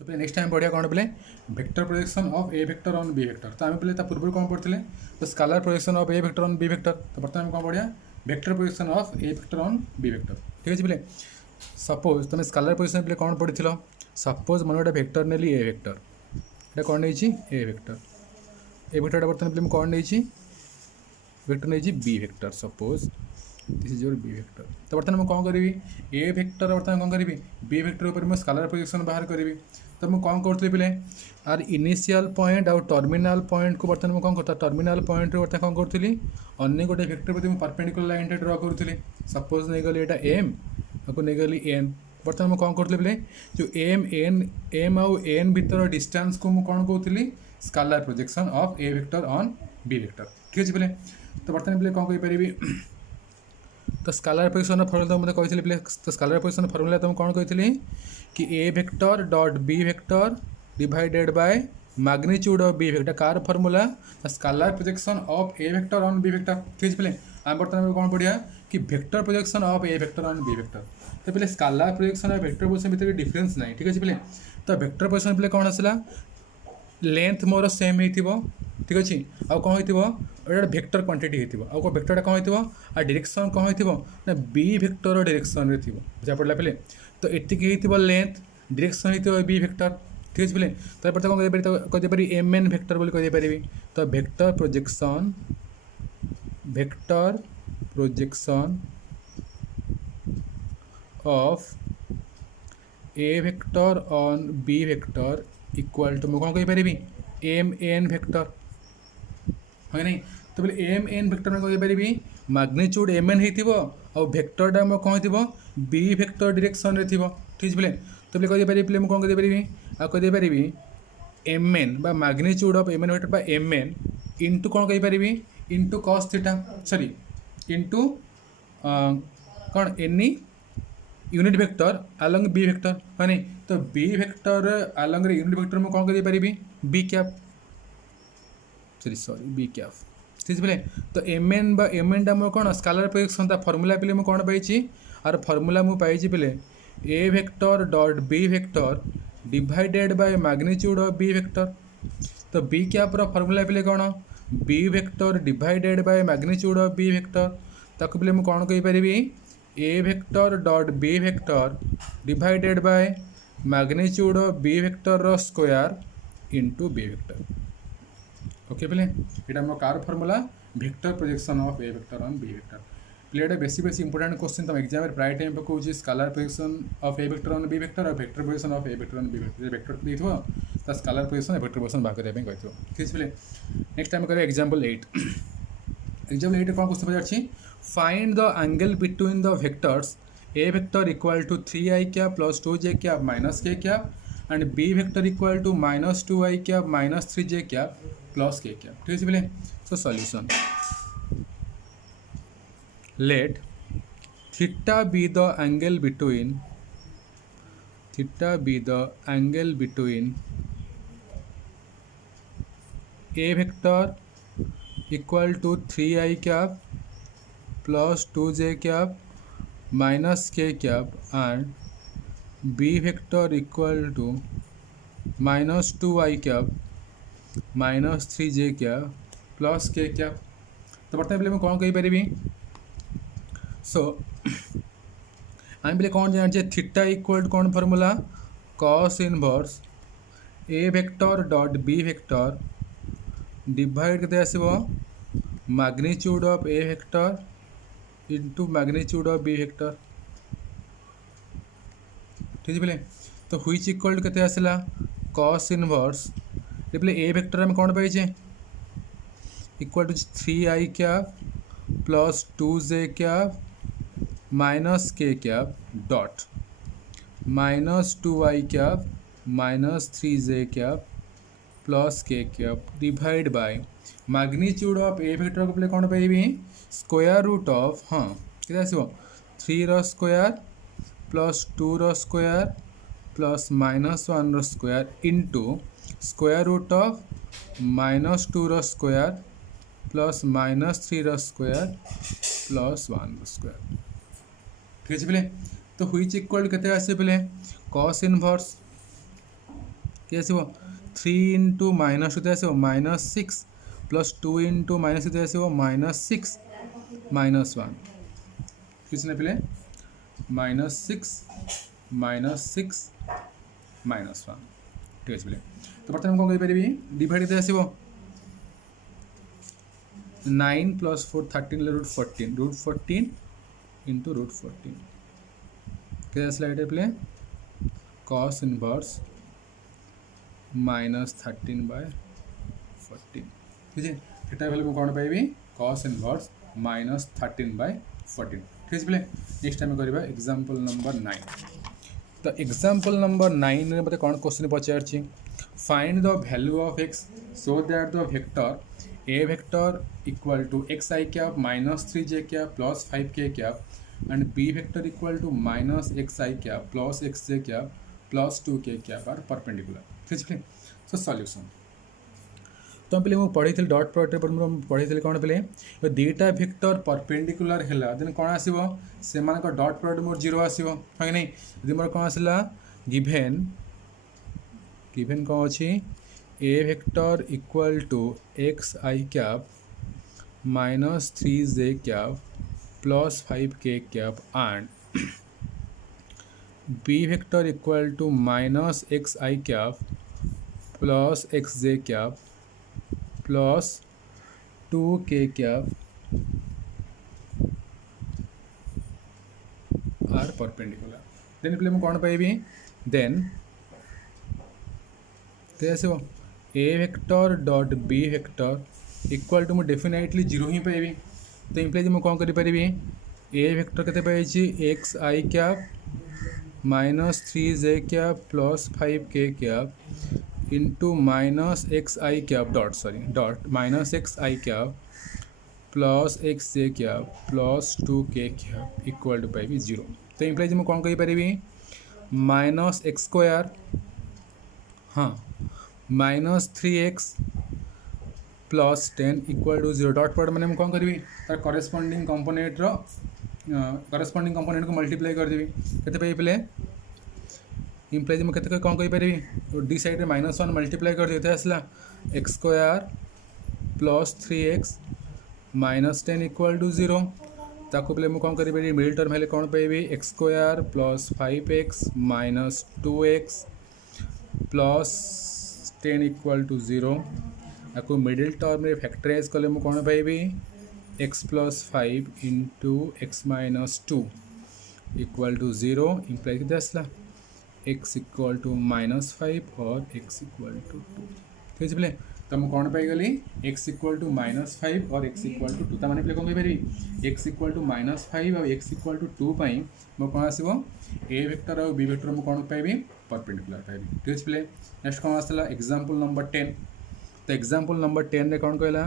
तो पे next time पढ़िया कौन पे vector projection of A vector on B vector. तो आम पे पूर्व कौन पढ़ते तो scalar projection of A vector on B vector. तो बर्तमान कौन पढ़िया vector projection of A vector on B vector. ठीक अच्छे पे सपोज तुम स्केलर प्रोजेक्शन पे कौन पढ़ी सपोज मन गोटे वेक्टर नेली ए वेक्टर ये कौन नहीं ए वेक्टर ए वेक्टर बर्तमान पे कौन नहीं वेक्टर नहीं B vector suppose this is your B vector. तो बर्तमान मुझे कौन करी ए वेक्टर बर्तमान कौन करी बी वेक्टर ऊपर मुझे स्केलर प्रोजेक्शन बाहर करी। तो मुझे कौन करी पे आर इनिशियल पॉइंट आउ टर्मिनाल पॉइंट को बर्तमान मुझे कौन करता टर्मिनाल पॉइंट बर्तमान कौन करी अन्य गोटे वेक्टर प्रति मुझे परपेंडिकुलर लाइन ड्र करूँ। सपोज नहीं गली यहाँ एम आपको नहीं गली एन बर्तमान मुझे कौन करी पे जो एम आउ एन भर डिस्टेंस को मुझे कौन कहती scalar projection of A vector on B vector. ठीक अच्छे पे तो बर्तमान पे कौन कहीपरि तो स्केलर प्रोजेक्शन फर्मुला तो मुझे कही तो स्केलर प्रोजेक्शन फर्मुला तो कौन कही कि A vector dot B vector divided by magnitude of B vector कार formula scalar projection of A vector on B vector. ठीक है पे आम बर्तमान कौन पढ़िया कि vector projection of A vector on B vector. तो पे स्केलर प्रोजेक्शन और वेक्टर प्रोजेक्शन भितर डिफरेंस ना। ठीक अच्छे पे तो वेक्टर प्रोजेक्शन पे कौन आसला लेंथ मोर सेम हो। ठीक अच्छे आउ कौन हो वेक्टर क्वांटिटी हो वेक्टर कौन हो डायरेक्शन कौन हो ना बी वेक्टर डायरेक्शन में थी बुझा पड़ा पे। तो ये लेंथ डायरेक्शन हो बी वेक्टर। ठीक अच्छे पे तो कौन कहीपरि एम एन वेक्टर बोली कहीपरि। तो vector projection of A vector on B vector equal to मुझे कौन कहीपरि एम एन वेक्टर है नहीं। तो बोले एम एन वेक्टर में कहीपरि मैग्नीट्यूड एम एन हो वेक्टरटा मोर कौन हो बी वेक्टर डायरेक्शन में थी। ठीक है तो बोले कहीपरि पे कौन कहीपरि कहीपरि एम एन बा magnitude of M N vector बा एम एन इंटू कौन कहीपरि into cos theta sorry into कौन any unit vector along B vector है नहीं। तो B vector along unit vector में कौन करी B cap sorry B cap. ठीक है तो एम एन टा मोर कौन स्केलर प्रोजेक्शन फर्मुला पे मुझे कौन पाई आर फर्मुला मुझे पाई पे A vector dot B vector divided by magnitude of B vector. तो बी कैप फर्मुला पे कौन B vector divided by magnitude of B vector ताको पे मुझे कौन कहीपरि A vector dot B vector divided by magnitude of B vector square into B vector. Okay पे यहाँ मोर कार formula vector projection of A vector on B vector. प्लेट बेसी इंपोर्टेंट क्वेश्चन तुम एग्जाम में प्राय टाइम पकाऊँ scalar projection of A vector on B vector और vector projection of A vector on B vector vector देखो तो स्केलर प्रोजेक्शन वेक्टर प्रोजेक्शन बाहर करने कही। ठीक है नेक्स्ट टाइम करें एग्जाम्पल 8 एग्जाम्पल 8 कौन क्वेश्चन पचार find the angle between the vectors A vector equal to 3i cap plus 2j cap minus k cap and B vector equal to minus 2i cap minus 3j cap plus k cap. ठीक है so solution let theta be the angle between a vector equal to 3i cap plus 2j cap minus k cap and b vector equal to minus 2i cap minus 3j cap plus k cap। तो बर्तमान कौन कहीपरि सो आम पे कौन जाने theta equal to कौन formula cos inverse A vector dot B vector divide के आसो magnitude of A vector into magnitude of B vector. ठीक है तो व्हिच इक्वल टू के आसला कॉस इनवर्स ये ए वेक्टर में कौन पाइचे equal to 3i cap plus 2j cap minus k cap dot minus 2i cap minus 3j cap plus k cap divide by magnitude of A vector को कौन पाइबी square root of हाँ के आसो 3 square plus 2 square plus minus 1 square into square root of minus 2 square plus minus 3 square plus 1 square. ठीक है पे तो which equal के आसे पे कॉस इनवर्स कि आसो 3 इंटू माइनस टू आसो -6 प्लस 2 इंटू माइनस टू आसो -6 -1 किसी ना पिले -6 -6 -1 ठीक है पिले। तो बर्तमान कौन कहीपरि डिवाइड आसो 9 प्लस 4 13 √14 इंटू √14 के आसला ये प्ले cos इनवर्स -13/14 ठीक है। एटा भले मैं कौन पाइबी cos इनवर्स -13/14 ठीक है प्ले। नेक्स्ट आम करवा एग्जांपल नंबर 9। तो एग्जांपल नंबर 9 में मत कौन क्वेश्चन पचार find the value of x so that the vector a vector equal to xi cap -3j cap plus 5k cap and b vector equal to -xi cap plus xj cap plus 2k cap are perpendicular ठीक है। So solution तो पे मुझे पढ़ी dot product पढ़ी कौन पे दुईटा वेक्टर परपेंडिकुलर है देन कौन आसो से डॉट प्रोडक्ट मोर 0 आसो हाँ कि नहीं यदि मोर कौन आसला गिभेन गिभेन कौन अच्छी a vector equal to xi cap -3j cap plus 5k cap and b vector equal to -xi cap plus xj cap plus 2k cap are perpendicular then पे मुझे कौन पाइबी then कैसे A vector dot B vector equal to मुझे definitely 0 ही पाइबी। तो implies मुझे कौन करी ए वेक्टर केते पाइछि X I cap -3j cap plus 5k cap into -xi cap dot -xi cap plus xj cap plus 2k cap equal to पाइबी 0। तो इम्प्लाइज मुझे कौन करी -x² हाँ -3x plus 10 equal to 0 dot product मैंने कौन करी तार करेस्पॉन्डिंग कंपोनेंट को मल्टीप्लाई करदेवी के पे इम्प्लाइज मुझे कौन कहीपरि डी साइड -1 मल्टीप्लाई कर देते आसला x² plus 3x -10 equal to 0 ताको पे मुझे कौन करी मिडिल टर्म हेल्ले कौन पाइबी x² plus 5x -2x plus 10 equal to 0 आपको मिडिल टर्म में फैक्टराइज कले मुझे कौन पाइबी x plus 5 into x -2 equal to 0 implies के आसला x इक्वल टू -5 और x इक्वल टू 2 ठीक है पे। तो मुझे कौन पाईगली x इक्वल टू -5 और x इक्वल टू 2 ताने पे कौन कहीपरि x इक्वल टू -5 और x इक्वल टू 2 पाई मो कौन आसो ए वेक्टर और बी वेक्टर मुझे कौन पाइबी परपेंडिकुलर पाइबी ठीक है पे। नेक्स्ट कौन आसला एग्जांपल नंबर 10। तो एग्जांपल नंबर 10 रे कौन कहला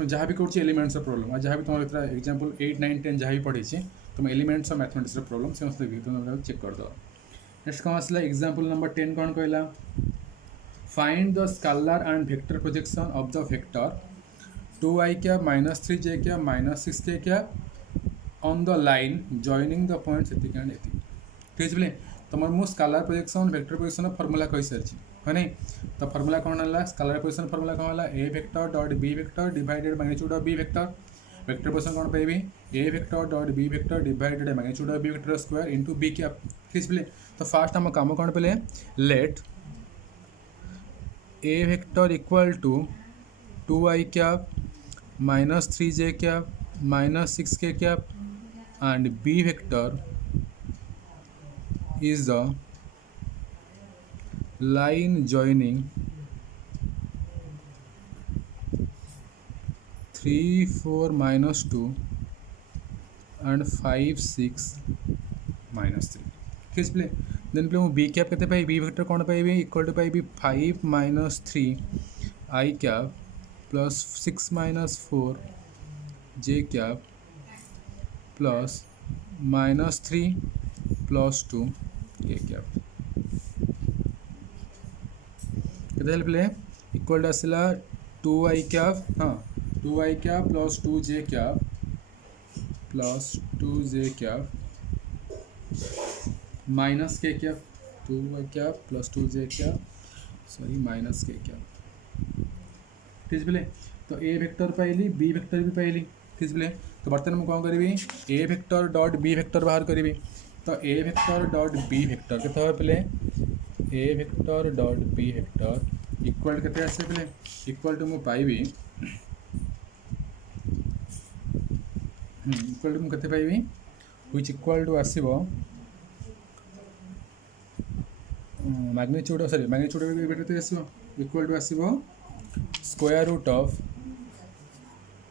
जहाँ भी कौन एलिमेंट्स प्रॉब्लम और जहाँ भी तुम एग्जांपल 8 9 10 जहाँ भी पढ़ी तुम एलिमेंट्स और मैथमेटिक्स प्रॉब्लम से तुम चेक कर दो। नेक्स्ट कौन आसला एग्जांपल नंबर 10 कौन कहला find the scalar and vector projection of the vector 2i cap -3j cap -6k cap on the line joining the points एतिक एंड एतिक ठीक है। तुम मुझे scalar projection vector projection formula कही सारी है नहीं। तो फॉर्मूला कौन है स्केलर प्रोजेक्शन फॉर्मूला कौन है A vector dot B vector divided magnitude of B vector vector projection कौन पाइबी A vector dot B vector divided magnitude of B vector square into B cap ठीक है। तो फास्ट आम कम कौन पे let A vector equal to 2i cap -3j cap -6k cap and b vector is the line joining 3 4 -2 and 5 6 -3 ठीक है। Then पे बी कैप के बी वेक्टर कौन पाइबी इक्वल टू पाइबी 5 -3 i cap plus 6 -4 j cap plus -3 प्लस 2 k cap पे equal आसला 2i cap हाँ 2i cap plus 2j cap plus 2j cap minus k cap 2y cap plus 2j cap sorry minus k cap ठीक बोले तो A vector पाइली B vector भी पाइली ठीक बोले तो बर्तमान मुझे कौन करी A vector dot B vector बाहर करी तो A vector dot B vector के पे A vector dot B vector equal के आसे पे इक्वल टू मुझे पाइबी इक्वल टू मुझे पाइबी व्हिच इक्वल टू आसीबो मैग्नीट्यूड सॉरी मैग्नीट्यूड बेटर आसीबो इक्वल टू आसीबो square root of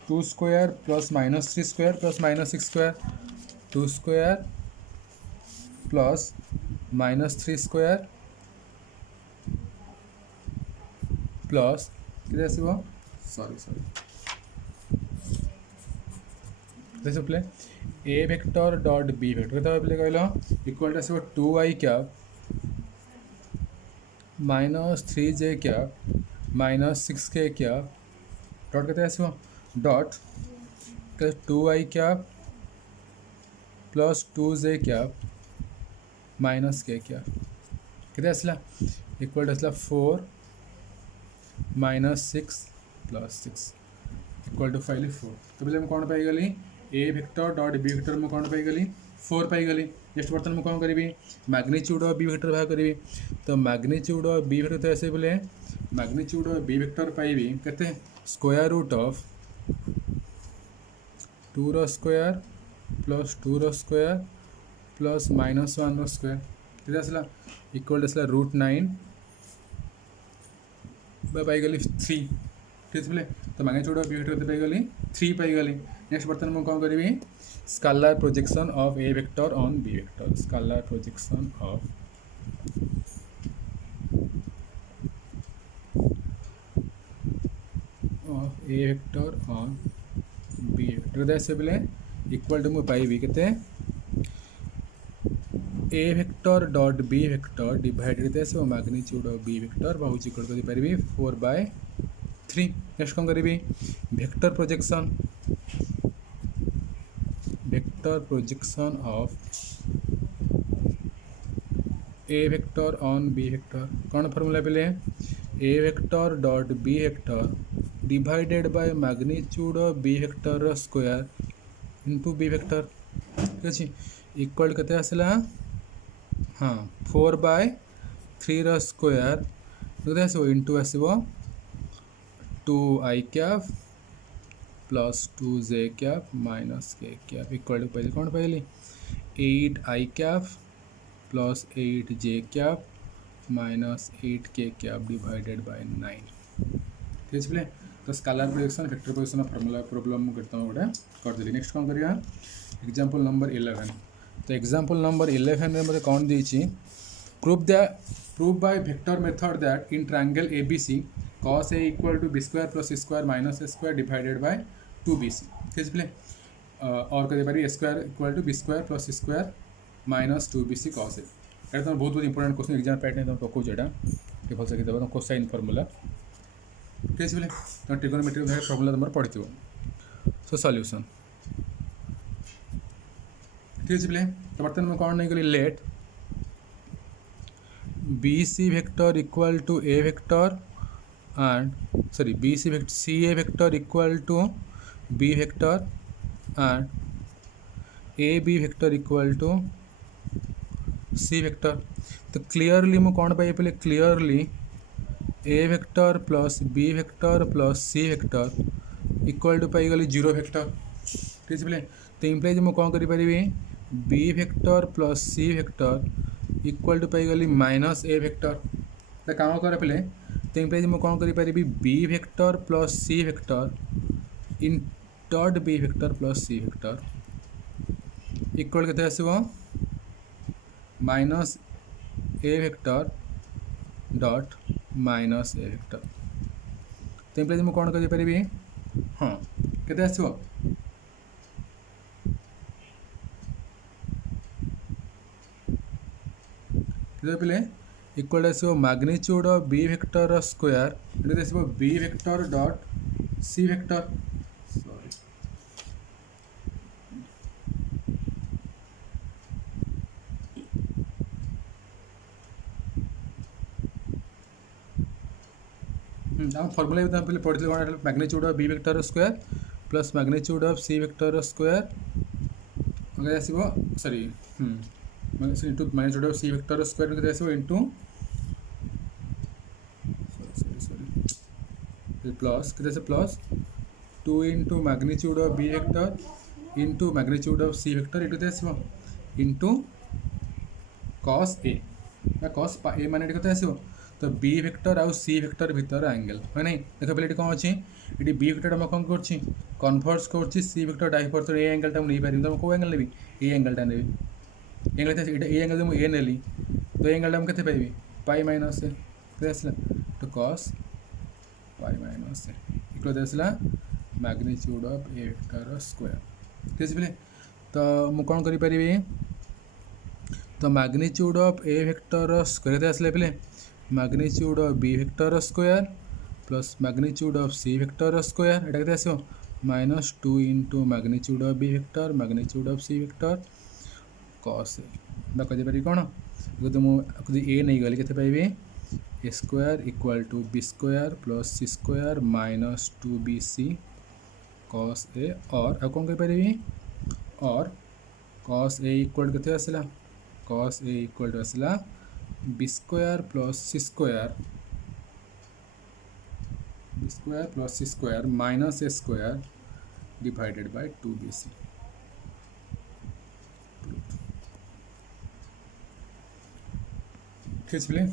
2 square plus minus 3 square plus minus 6 square 2 square plus minus 3 square plus के आसीबो सॉरी देखो play A vector dot B vector केते play कहलो equal to आसीबो 2y cap minus 3j cap minus 6k cap dot केते आसीबो dot 2y cap plus 2j cap minus k cap केते आसला इक्वल टू आसला 4 माइनस 6 प्लस 6 इक्वल टू फाइल 4 तो बोले मैं कौन पाईगली A vector dot B vector में कौन पाईगली 4 पाईगली नेक्स्ट बर्तन में कौन करी मैग्नीट्यूड ऑफ बी वेक्टर बाहर करी तो मैग्नीट्यूड ऑफ बी वेक्टर तो ऐसे बोले मैग्नीट्यूड ऑफ बी वेक्टर पाइबी केते स्क्वायर रूट ऑफ 2 रो स्क्वायर प्लस 2 रो स्क्वायर प्लस माइनस 1 रो स्क्वायर केते आसला इक्वल टू आसला √9 पाईगली 3 ठीक बोले तो मैग्नीट्यूड ऑफ बी वेक्टर केते पाईगली 3 पाईगली नेक्स्ट बर्तन में कौन करी scalar projection of A vector on B vector scalar projection of A vector on B vector जैसे बोले इक्वल टू मुझे पाइबी केते A vector dot B vector divided जैसे मैग्नीट्यूड ऑफ बी वेक्टर बहुत इक्वल कर पारिबी 4/3 नेक्स्ट कौन करी vector projection of A vector on B vector कौन फॉर्मूला पे A vector dot B vector divided by magnitude of B vector square into B vector ठीक अच्छे इक्वल केते आसला हाँ 4/3 स्क्वायर केते आसबो इनटू आसबो 2i cap plus 2j cap minus k cap equal to पहले कौन पहली 8i cap plus 8j cap minus 8k cap divided by 9 ठीक है तो scalar projection vector projection formula problem करता हूँ गोटे करदेली नेक्स्ट कौन करिया एग्जांपल नंबर 11 तो एग्जांपल नंबर 11 में मतलब कौन the prove by vector method that in triangle ABC cos A equal to B square plus square minus A square divided by 2BC ठीक है और कह पारि A square equal to B square plus square minus 2BC cos A ये तुम बहुत important question exam pattern तुम पकाऊ यहाँ ये भल से तुम कोसाइन फॉर्मूला ठीक है तुम ट्रिगोनोमेट्री फॉर्मूला तुम पढ़ी सो सॉल्यूशन ठीक है तो बर्तमान मैं कौन नहीं करी let BC vector equal to A vector and sorry BC vector CA vector equal to B vector and AB vector equal to C vector तो क्लियरली मुझे कौन पाई पहले clearly A vector plus B vector plus C vector equal to पाई गली 0 vector ठीक है तो इम्प्लाइज मुझे कौन करी B vector plus C vector equal to पाई गली माइनस A वेक्टर तो काम कर पहले तो इम्प्लाइज मुझे कौन करी B vector plus C vector in dot B vector plus C vector equal केते आसीबो minus A vector dot minus A vector तो इम्प्लाइज मुझे कौन करी हाँ केते आसीबो पे इक्वल आसो magnitude of B vector square ये आसो B vector dot C vector sorry आम फर्मुला भी पहले पढ़ी कौन magnitude of B vector square plus magnitude of C vector square अगर आसो sorry into magnitude of C vector square केते आसो इंटू प्लस केते आसो plus 2 into magnitude of B vector into magnitude of C vector ये केते आसो into cos A cos A मान केते आसो तो बी वेक्टर आउ सी वेक्टर भितर एंगल है नहीं देख पे कौन अच्छी ये बी वेक्टर मैं कौन कर कन्भर्स कर सी वेक्टर डाइवर्स ए एंगलटा मुझे नहीं पारि कौ एंगल नेबी ए एंगलटा ने एंगल ए एंगल मुझे ए नेली तो एंगलटा मुझे पाइबी पाई माइनस ए के आसला तो cos pi minus A equal आसला magnitude of A vector square ठीक है तो मुझे कौन करी तो magnitude of A vector square आसला पे magnitude of B vector square plus magnitude of C vector square एटा केते आसो minus 2 into magnitude of B vector magnitude of C vector cos A कही पारि कौन तो मुझे ए नहीं गली के पाइबी A square equal to B square plus C square minus 2bc cos A और आ कौन कही और कॉस ए इक्वल के आसला कॉस ए इक्वल टू आसला B square plus C square minus A square divided by 2bc ठीक है।